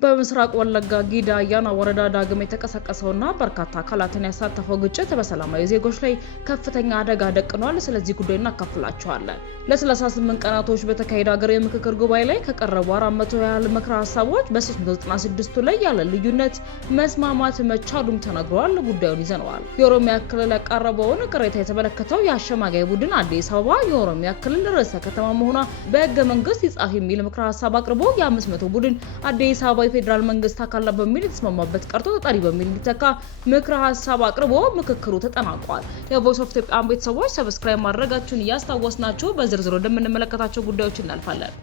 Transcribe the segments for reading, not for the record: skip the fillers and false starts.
በምስራቅ ወለጋ ጊዳ አያና ወረዳ ዳግም የተቀሰቀሰውና በርካታ አካላትን ያሳተፈው ግጭት በሰላማዊ ዜጎች ላይ ከፍተኛ አደጋ ደቅኗል። ስለዚህ ጉዳይ እናካፍላችኋለን። ለ38 ቀናቶች በተካሄደ ሀገራዊ የምክክር ጉባኤ ላይ ከቀረቡ 400 ያህል ምክረ ሀሳቦች በ396ቱ ላይ ያለ ልዩነት መስማማት መቻሉም ተነግሯል። ጉዳዩን ይዘነዋል። የኦሮሚያ ክልል ያቀረበውን ቅሬታ የተመለከተው የአሸማጋይ ቡድን አዲስ አበባ የኦሮሚያ ክልል ርዕሰ ከተማ መሆኗ በህገ መንግስት ይጻፍ የሚል ምክረ ሀሳብ አቅርቦ የ500 ቡድን አዲስ አበባ የፌደራል መንግስት አካል በሚል የተስማማበት ቀርቶ ተጠሪ በሚል እንዲተካ ምክረ ሀሳብ አቅርቦ ምክክሩ ተጠናቋል። የቮይስ ኦፍ ኢትዮጵያ ቤተሰቦች ሰብስክራይብ ማድረጋችሁን እያስታወስናችሁ በዝርዝር ወደምንመለከታቸው ጉዳዮች እናልፋለን።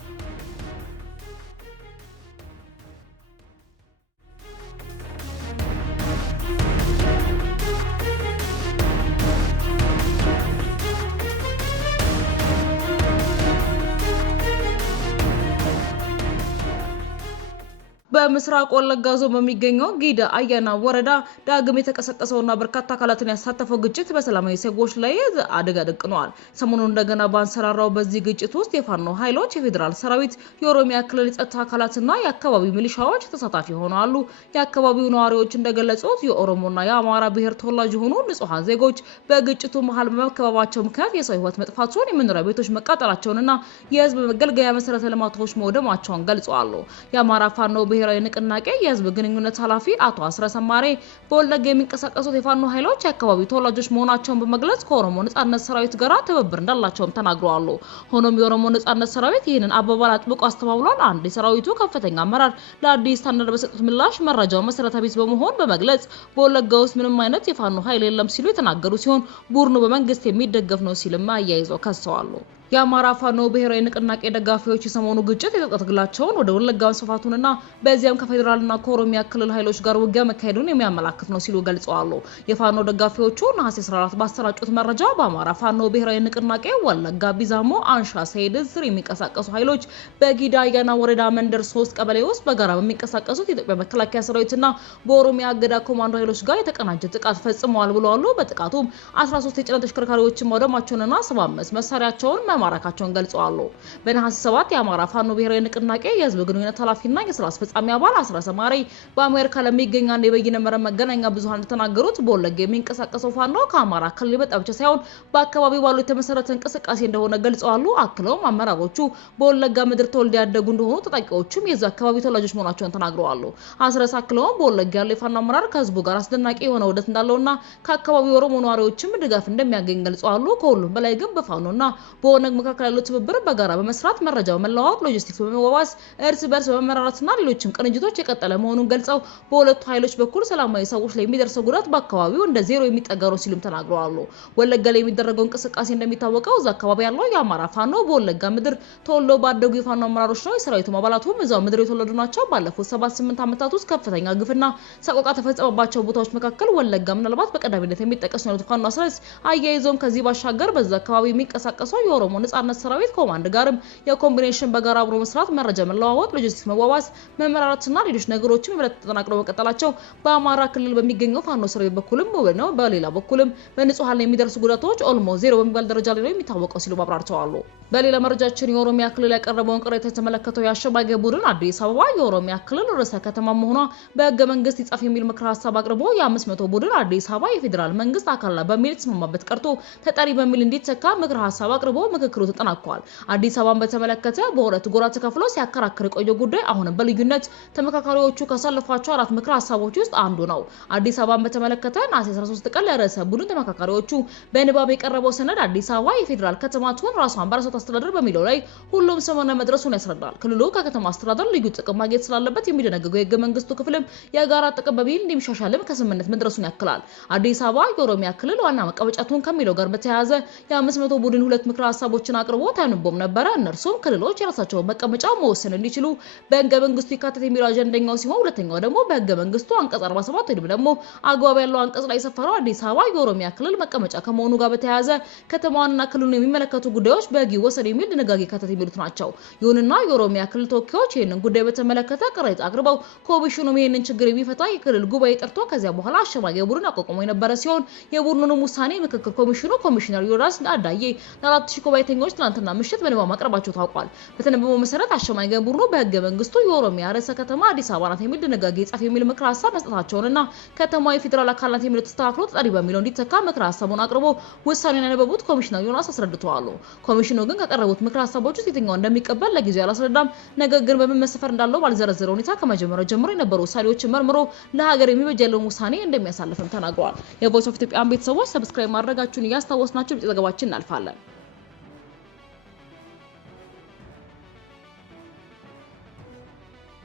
በምስራቅ ወለጋ ዞን በሚገኘው ጊዳ አያና ወረዳ ዳግም የተቀሰቀሰውና በርካታ አካላትን ያሳተፈው ግጭት በሰላማዊ ዜጎች ላይ አደጋ ደቅኗል። ሰሞኑን እንደገና ባንሰራራው በዚህ ግጭት ውስጥ የፋኖ ኃይሎች፣ የፌዴራል ሰራዊት፣ የኦሮሚያ ክልል ጸጥታ አካላትና የአካባቢው ሚሊሻዎች ተሳታፊ ሆነዋል። የአካባቢው ነዋሪዎች እንደገለጹት የኦሮሞና የአማራ ብሔር ተወላጅ የሆኑ ንጹሃን ዜጎች በግጭቱ መሃል በመከበባቸው ምክንያት የሰው ህይወት መጥፋቱን፣ የመኖሪያ ቤቶች መቃጠላቸውንና የህዝብ መገልገያ መሰረተ ልማቶች መውደማቸውን ገልጸዋል። የአማራ ፋኖ ብሔራዊ ንቅናቄ የህዝብ ግንኙነት ኃላፊ አቶ አስረሰማሬ በወለጋ የሚንቀሳቀሱት የፋኖ ኃይሎች የአካባቢው ተወላጆች መሆናቸውን በመግለጽ ከኦሮሞ ነጻነት ሰራዊት ጋር ትብብር እንዳላቸውም ተናግረዋል። ሆኖም የኦሮሞ ነጻነት ሰራዊት ይህንን አባባል አጥብቆ አስተባብሏል። አንድ የሰራዊቱ ከፍተኛ አመራር ለአዲስ ስታንዳርድ በሰጡት ምላሽ መረጃው መሰረተ ቢስ በመሆን በመግለጽ በወለጋ ውስጥ ምንም አይነት የፋኖ ኃይል የለም ሲሉ የተናገሩ ሲሆን ቡድኑ በመንግስት የሚደገፍ ነው ሲልም አያይዘው ከሰዋል። የአማራ ፋኖ ብሔራዊ ንቅናቄ ደጋፊዎች የሰሞኑ ግጭት የትጥቅ ትግላቸውን ወደ ወለጋ መስፋፋቱንና በዚያም ከፌዴራልና ከኦሮሚያ ክልል ኃይሎች ጋር ውጊያ መካሄዱን የሚያመላክት ነው ሲሉ ገልጸዋል። የፋኖ ደጋፊዎቹ ነሐሴ 14 ባሰራጩት መረጃ በአማራ ፋኖ ብሔራዊ ንቅናቄ ወለጋ ቢዛሞ አንሻ ሰይድ ስር የሚንቀሳቀሱ ኃይሎች በጊዳ አያና ወረዳ መንደር 3 ቀበሌ ውስጥ በጋራ በሚንቀሳቀሱት የኢትዮጵያ መከላከያ ሰራዊትና በኦሮሚያ አገዳ ኮማንዶ ኃይሎች ጋር የተቀናጀ ጥቃት ፈጽመዋል ብለዋል። በጥቃቱም 13 የጭነት ተሽከርካሪዎችን ማውደማቸውንና 75 መሳሪያቸውን ማራካቸውን ገልጸዋል። በነሐሴ 7 የአማራ ፋኖ ብሔራዊ ንቅናቄ የህዝብ ግንኙነት ኃላፊና የስራ አስፈጻሚ አባል አስረሰማሬ በአሜሪካ ለሚገኝ አንድ የበይነ መረብ መገናኛ ብዙሃን እንደተናገሩት በወለጋ የሚንቀሳቀሰው ፋኖ ከአማራ ክልል የመጣ ብቻ ሳይሆን በአካባቢው ባሉ የተመሰረተ እንቅስቃሴ እንደሆነ ገልጸዋል። አክለውም አመራሮቹ በወለጋ ምድር ተወልደው ያደጉ እንደሆኑ ተጠቂዎቹም የዛ አካባቢ ተወላጆች መሆናቸውን ተናግረዋል። አስረስ አክለውም በወለጋ ያለው የፋኖ አመራር ከህዝቡ ጋር አስደናቂ የሆነ ውህደት እንዳለውና ከአካባቢው ኦሮሞ ነዋሪዎችም ድጋፍ እንደሚያገኝ ገልጸዋል። ከሁሉም በላይ ግን በፋኖና በኦነግ መካከል ያለው ትብብር በጋራ በመስራት መረጃ በመለዋወጥ ሎጂስቲክስ በመዋዋስ እርስ በርስ በመመራራትና ሌሎችም ቅንጅቶች የቀጠለ መሆኑን ገልጸው በሁለቱ ኃይሎች በኩል ሰላማዊ ሰዎች ላይ የሚደርሰው ጉዳት በአካባቢው እንደ ዜሮ የሚጠጋ ነው ሲሉም ተናግረዋል። ወለጋ ላይ የሚደረገው እንቅስቃሴ እንደሚታወቀው እዛ አካባቢ ያለው የአማራ ፋኖ በወለጋ ምድር ተወልደው ባደጉ የፋኖ አመራሮች ነው። የሰራዊቱ አባላቱም እዛው ምድር የተወለዱ ናቸው። ባለፉት 7-8 ዓመታት ውስጥ ከፍተኛ ግፍና ሰቆቃ ተፈጸመባቸው ቦታዎች መካከል ወለጋ ምናልባት በቀዳሚነት የሚጠቀስ ነው። ፋኖ አስረስ አያይዞም ከዚህ ባሻገር በዛ አካባቢ የሚንቀሳቀሰው የኦሮሞ ነጻነት ሰራዊት ኮማንድ ጋርም የኮምቢኔሽን በጋራ አብሮ መስራት፣ መረጃ መለዋወጥ፣ ሎጂስቲክስ መዋዋስ፣ መመራራትና ሌሎች ነገሮችን የበለጠ ተጠናክረው መቀጠላቸው በአማራ ክልል በሚገኘው ፋኖ ሰራዊት በኩልም ነው። በሌላ በኩልም በንጹሃን ላይ የሚደርሱ ጉዳቶች ኦልሞስት ዜሮ በሚባል ደረጃ ላይ ነው የሚታወቀው ሲሉ አብራርተዋል። በሌላ መረጃችን የኦሮሚያ ክልል ያቀረበውን ቅሬታ የተመለከተው የአሸባጋይ ቡድን አዲስ አበባ የኦሮሚያ ክልል ርዕሰ ከተማ መሆኗ በህገ መንግስት ይጻፍ የሚል ምክረ ሀሳብ አቅርቦ የ500 ቡድን አዲስ አበባ የፌዴራል መንግስት አካል በሚል የተስማማበት ቀርቶ ተጠሪ በሚል እንዲተካ ምክረ ሀሳብ አቅርቦ ምክክሩ ተጠናቋል። አዲስ አበባን በተመለከተ በሁለት ጎራ ተከፍሎ ሲያከራክር የቆየው ጉዳይ አሁንም በልዩነት ተመካካሪዎቹ ካሳለፏቸው 4 ምክረ ሀሳቦች ውስጥ አንዱ ነው። አዲስ አበባን በተመለከተ ነሐሴ 13 ቀን ለርዕሰ ቡድን ተመካካሪዎቹ በንባብ የቀረበው ሰነድ አዲስ አበባ የፌዴራል ከተማ ትሆን ራሷን በራሷ ታስተዳደር በሚለው ላይ ሁሉም ስምምነት መድረሱን ያስረዳል። ክልሉ ከከተማ አስተዳደር ልዩ ጥቅም ማግኘት ስላለበት የሚደነግገው የህገ መንግስቱ ክፍልም የጋራ ጥቅም በሚል እንደሚሻሻልም ከስምምነት መድረሱን ያክላል። አዲስ አበባ የኦሮሚያ ክልል ዋና መቀመጫ ትሆን ከሚለው ጋር በተያያዘ የ500 ቡድን 2 ምክረ ሀሳቦችን አቅርቦ ተንቦም ነበር። እነርሱም ክልሎች የራሳቸውን መቀመጫ መወሰን እንዲችሉ በህገ መንግስቱ ይካተት የሚለው አጀንዳኛው ሲሆን፣ ሁለተኛው ደግሞ በህገ መንግስቱ አንቀጽ 47 ወይም ደግሞ አግባብ ያለው አንቀጽ ላይ የሰፈረው አዲስ አበባ የኦሮሚያ ክልል መቀመጫ ከመሆኑ ጋር በተያያዘ ከተማዋንና ክልሉን የሚመለከቱ ጉዳዮች በህግ ይወሰን የሚል ድንጋጌ ይካተት የሚሉት ናቸው። ይሁንና የኦሮሚያ ክልል ተወካዮች ይህንን ጉዳይ በተመለከተ ቅሬታ አቅርበው ኮሚሽኑም ይህንን ችግር የሚፈታ የክልል ጉባኤ ጠርቶ ከዚያ በኋላ አሸባጋይ ቡድን አቋቁሞ የነበረ ሲሆን የቡድኑንም ውሳኔ ምክክር ኮሚሽኑ ኮሚሽነር ዮናስ አዳዬ ለ4000 ጉባኤ ጉባኤተኞች ትናንትና ምሽት በንባብ ማቅረባቸው ታውቋል። በተነበበው መሰረት አሸማጋይ ቡድኑ በህገ መንግስቱ የኦሮሚያ ርዕሰ ከተማ አዲስ አበባ ናት የሚል ድንጋጌ ጻፍ የሚል ምክረ ሀሳብ መስጠታቸውንና ከተማዋ የፌዴራል አካላት የሚል ተስተካክሎ ተጠሪ በሚለው እንዲተካ ምክረ ሀሳቡን አቅርቦ ውሳኔውን ያነበቡት ኮሚሽነር ዮናስ አስረድተዋል። ኮሚሽኑ ግን ከቀረቡት ምክረ ሀሳቦች ውስጥ የትኛው እንደሚቀበል ለጊዜው አላስረዳም። ነገር ግን በምን መሰፈር እንዳለው ባልዘረዘረ ሁኔታ ከመጀመሪያው ጀምሮ የነበሩ ውሳኔዎችን መርምሮ ለሀገር የሚበጅ ያለውን ውሳኔ እንደሚያሳልፍም ተናግሯል። የቮይስ ኦፍ ኢትዮጵያ ቤተሰቦች ሰብስክራይብ ማድረጋችሁን እያስታወስናችሁ ዘገባችን እናልፋለን።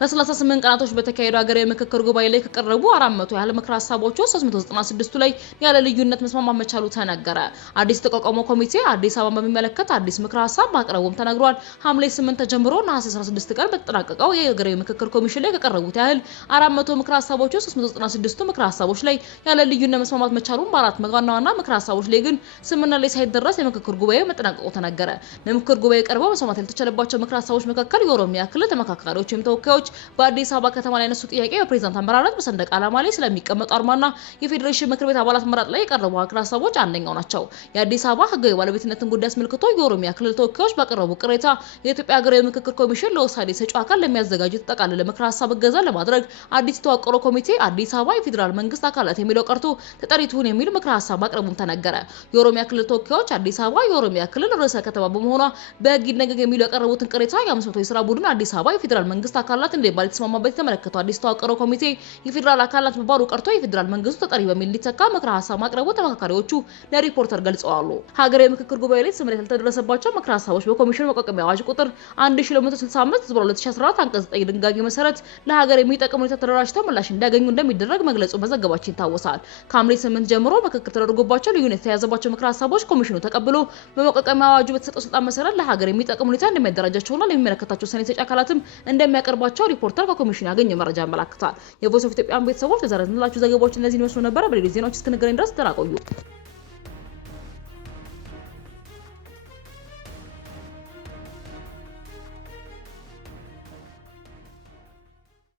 በ38 ቀናቶች በተካሄደው ሀገራዊ ምክክር ጉባኤ ላይ ከቀረቡ 400 ያህል ምክረ ሀሳቦች 396 ላይ ያለ ልዩነት መስማማት መቻሉ ተነገረ። አዲስ የተቋቋመው ኮሚቴ አዲስ አበባን በሚመለከት አዲስ ምክረ ሀሳብ ማቅረቡም ተነግሯል። ሐምሌ 8 ተጀምሮ ነሐሴ 16 ቀን በተጠናቀቀው የሀገራዊ ምክክር ኮሚሽን ላይ ከቀረቡት ያህል 400 ምክረ ሀሳቦች 396 ምክረ ሀሳቦች ላይ ያለ ልዩነት መስማማት መቻሉን በአራት ዋና ምክረ ሀሳቦች ላይ ግን ስምምነት ላይ ሳይደረስ የምክክር ጉባኤው መጠናቀቁ ተነገረ። ለምክክር ጉባኤ ቀርበው መስማማት ያልተቻለባቸው ምክረ ሀሳቦች መካከል የኦሮሚያ ክልል ተመካካሪዎች ወይም ተወካዮች በአዲስ አበባ ከተማ ላይ ያነሱ ጥያቄ በፕሬዝዳንት አመራረት በሰንደቅ ዓላማ ላይ ስለሚቀመጡ አርማና የፌዴሬሽን ምክር ቤት አባላት መረጥ ላይ የቀረቡ ምክረ ሀሳቦች አንደኛው ናቸው። የአዲስ አበባ ህጋዊ ባለቤትነትን ጉዳይ አስመልክቶ የኦሮሚያ ክልል ተወካዮች ባቀረቡ ቅሬታ የኢትዮጵያ ሀገራዊ ምክክር ኮሚሽን ለውሳኔ ሰጪው አካል ለሚያዘጋጁ የተጠቃለለ ምክረ ሀሳብ እገዛ ለማድረግ አዲስ የተዋቀረው ኮሚቴ አዲስ አበባ የፌዴራል መንግስት አካላት የሚለው ቀርቶ ተጠሪቱን የሚል ምክረ ሀሳብ ማቅረቡም ተነገረ። የኦሮሚያ ክልል ተወካዮች አዲስ አበባ የኦሮሚያ ክልል ርዕሰ ከተማ በመሆኗ በህግ ይደነገግ የሚለው ያቀረቡትን ቅሬታ የ500 የስራ ቡድን አዲስ አበባ የፌዴራል መንግስት አካላት እንደባል ተስማማበት የተመለከተው አዲስ ተዋቀረው ኮሚቴ የፌዴራል አካላት መባሩ ቀርቶ የፌዴራል መንግስቱ ተጠሪ በሚል እንዲተካ ምክረ ሀሳብ ማቅረቡ ተመካካሪዎቹ ለሪፖርተር ገልጸዋል። ሀገራዊ ምክክር ጉባኤ ላይ ስምምነት ያልተደረሰባቸው ምክረ ሀሳቦች በኮሚሽኑ መቋቋሚያ አዋጅ ቁጥር 1265/2014 አንቀጽ 9 ድንጋጌ መሰረት ለሀገር የሚጠቅሙ ሁኔታ ተደራጅተው ምላሽ እንዲያገኙ እንደሚደረግ መግለጹ መዘገባችን ይታወሳል። ከሐምሌ 8 ጀምሮ ምክክር ተደርጎባቸው ልዩነት የተያዘባቸው ምክረ ሀሳቦች ኮሚሽኑ ተቀብሎ በመቋቋሚያ አዋጁ በተሰጠው ስልጣን መሰረት ለሀገር የሚጠቅሙ ሁኔታ እንደሚያደራጃቸውና ለሚመለከታቸው ሰኔ ሰጪ አካላትም እንደሚያቀርባቸው ሪፖርተር ከኮሚሽኑ ያገኘ መረጃ ያመለክታል። የቮይስ ኦፍ ኢትዮጵያ ቤተሰቦች ለዛሬ ያዝንላችሁ ዘገባዎች እነዚህን ይመስሉ ነበር። በሌሎች ዜናዎች እስክንገናኝ ድረስ ደህና ቆዩ።